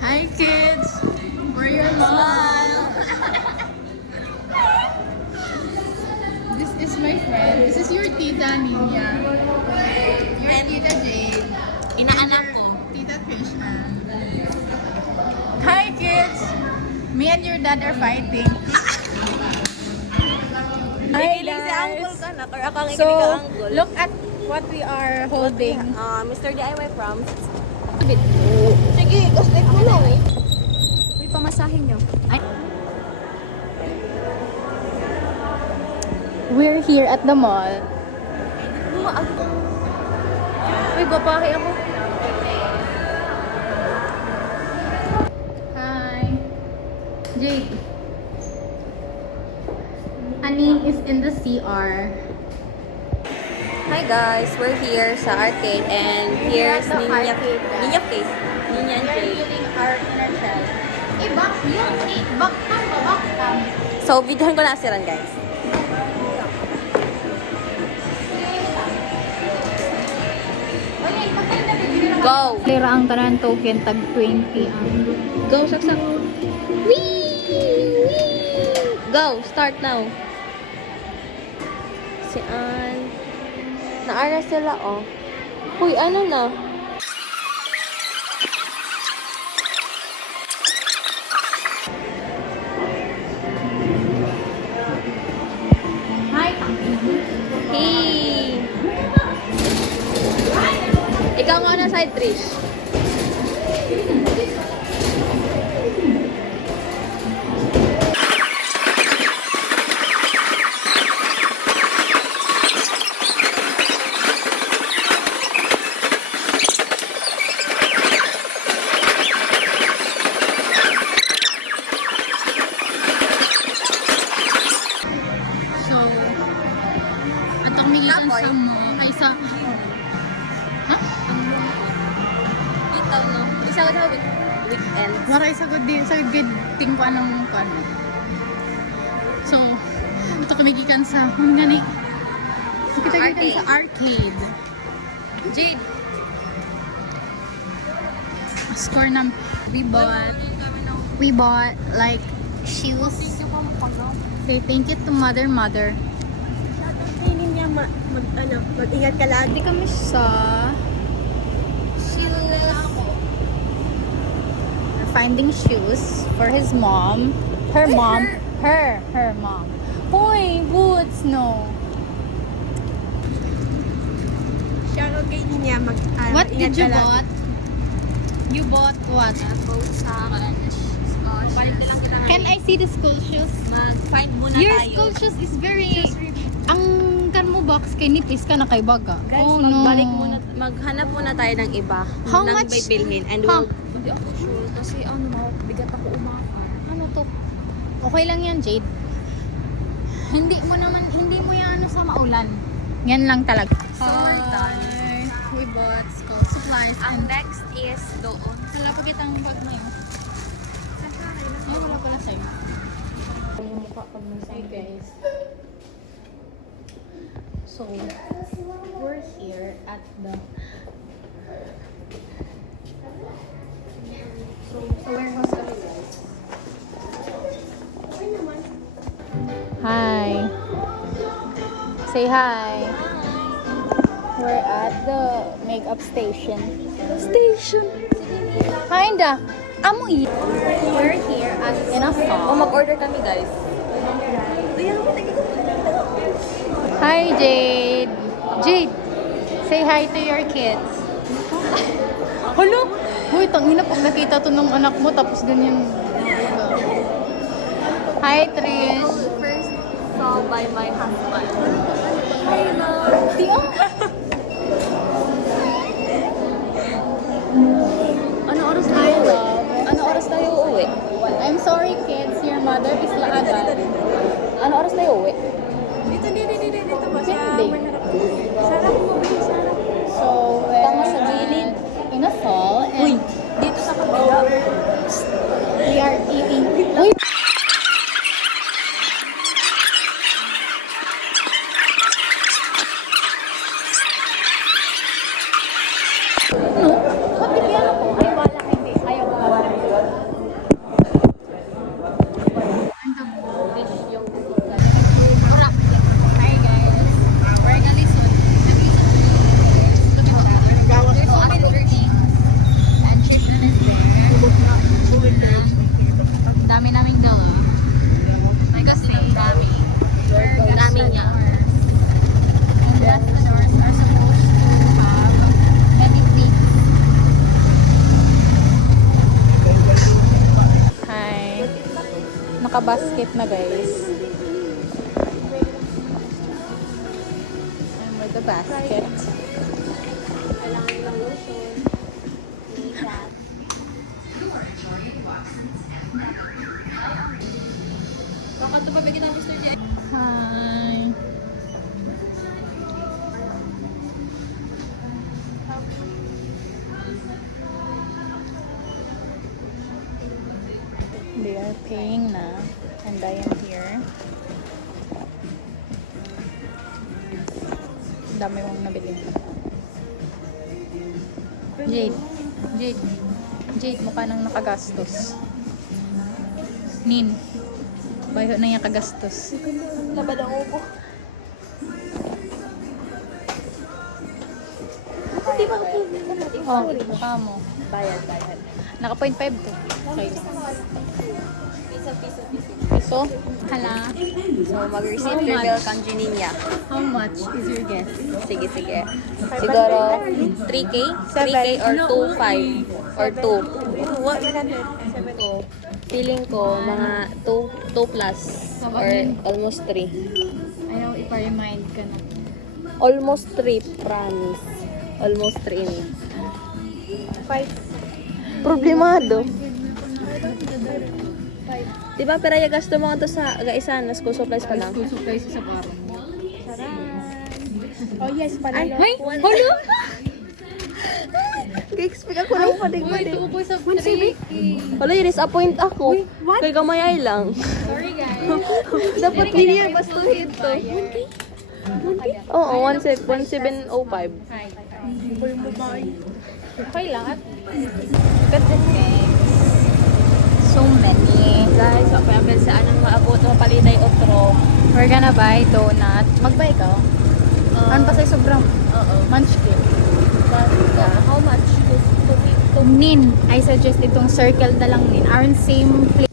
Hi kids! Where your mom? This is my friend. This is your tita Nina. Your tita Jade. Inaanak ko. Tita Krishna. Hi kids! Me and your dad are fighting. Hi Nakikilig si Uncle ka na. Kaya kang So, ikilig ka Uncle. look at what we are holding. Mr. DIY Proms. Sige, gusto ko lang eh. May pamasahin nyo. Ay. We're here at the mall. Uy, gwapahe ako. Hi. Jake. Honey is in the CR. Hi guys, we're here sa arcade and here's We're at the Ninja arcade, guys. Ninja Face. Ninja and We're Jay. feeling our inner child. Back yun. Back tam. So, videohan ko na sila guys. Go! Lira ang tanan token tag 20 ang. Go, saksak. Whee! Go, start now. Si Ann. Naara sila, oh. Uy, ano na? Hi. Hey! Ikaw muna side, Trish. So, atong milaan sa mo ay sa ha? Ito, no? Isa ko na weekend. Waray sa good thing ko anong kuan. So, ito kami gikan sa gani. Kita gikan sa arcade. Jade. Score nam we bought like shoes. Say thank you to mother. Hindi niya mag-ingat ka lagi. Hindi kami sa We're finding shoes for his mom. Her mom. Hoy, boots, no. Siya ko kay niya What did you bought? You bought what? Can I see the school shoes? Mag-find muna Your tayo. school shoes is very... Ang kan mo box kay nipis ka na kay baga. Guys, Oh no. maghanap muna tayo ng iba. How ng much? may bilhin. And Huh? hindi ako sure. Kasi bigat ako umakit. Ano to? Okay lang yan, Jade. Hindi mo yan sa maulan. Yan lang talaga. So, we're done. We bought school supplies Ang and next is doon. wala pa kitang bag na yun. Ay, wala pala sa'yo. Hey guys. So, we're here at the... So, sa warehouse kami guys. Hi. Say hi. We're at the makeup station. Kinda. Amoy. We're here at Inasal. Mag-order kami, guys. Hi, Jade. Jade, say hi to your kids. Hello? Uy, tangina pag nakita to ng anak mo tapos ganyan. Hi, Trish. First saw by my husband. Ano oras na Hi, yun? love. Ano oras na yung uuwi? I'm sorry, kids. Your mother is laagad. Ano oras na yung uuwi? Dito ba? Hindi. Sarap mo, babe. Sarap. So, we're Tama sa gilid. at Inasal and Dito sa kabila. we are eating. Uy! No? What the naka-basket na, guys. I'm with the basket. Kailangan ng lotion. Baka tumabi kita, Mr. J. Hi. They are paying na, and I am here. Ang dami mong nabili. Jade, mukha nang nakagastos. Nin, bayo na yung kagastos. Labad ang ubo. Di ba ako? Oh, mukha mo. Bayad. Naka 0.5 to. Okay. Piso. So, hala. So, mag-receive How your much? bill kang Juninia. How much is your guess? Sige. Siguro 3K? 3K or 2.5 or 2. What? 2. Feeling ko mga 2 plus or almost 3. I know if I remind ka na. Almost 3, promise. Almost 3 ini. 5. Problemado. Diba, pero yung gasto mo to sa gaisan, na school supplies pa lang. School supplies sa parang. Oh yes, panalo. Ay! Holo! Kaya-expect ako lang Uy, padig-padig. ito po sa 3K. Wala, disappoint ako. what? Kaya kamayay lang. Sorry guys. Dapat hindi yan bastuhin to. Oo, 1705. Hi. Okay lang at Look at this guys. So many. Guys, ako yung saan ang maabot o palitay otro. We're gonna buy donut. Mag-buy ka? Ano pa sa'yo sobrang? Oo. Munchkin. How much? Nin. I suggest itong circle na lang nin. Aren't same place.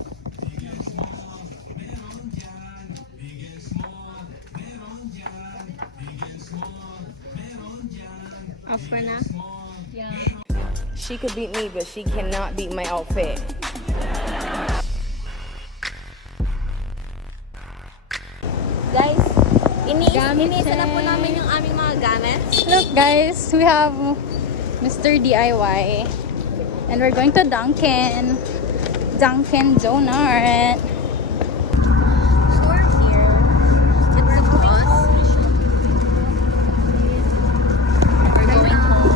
offer na. Yeah. She could beat me, but she cannot beat my outfit. Guys, iniisa na po namin yung aming mga gamits. Look guys, we have Mr. DIY. And we're going to Dunkin' Donut. So we're here. It's the bus. We're going home.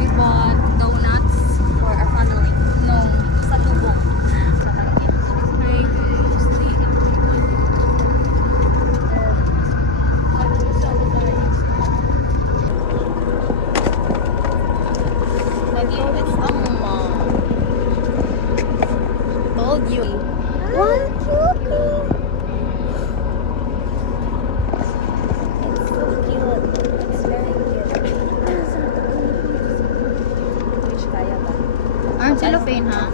We bought donuts for our family. No. Sa tubong. Told you. What cutie! It's so cute. It's very cute. Which kaya ba? Aren't cellophane ha?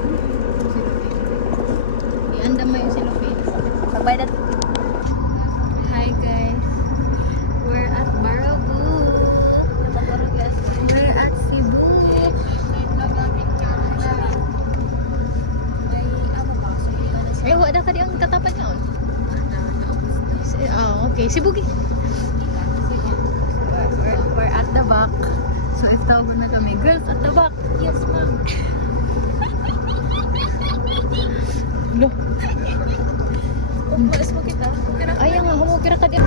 Ianda mo yung cellophane. Pagbay na. Hi guys. We're at Baraboo. We're at Cebu. Eh, wala ka di ang katapat noon. Okay. Sibugi. We're at the back. So, if tawag na kami, girls at the back. Yes, ma'am. No. Umalis mo kita. Ay, nga, humukira ka di.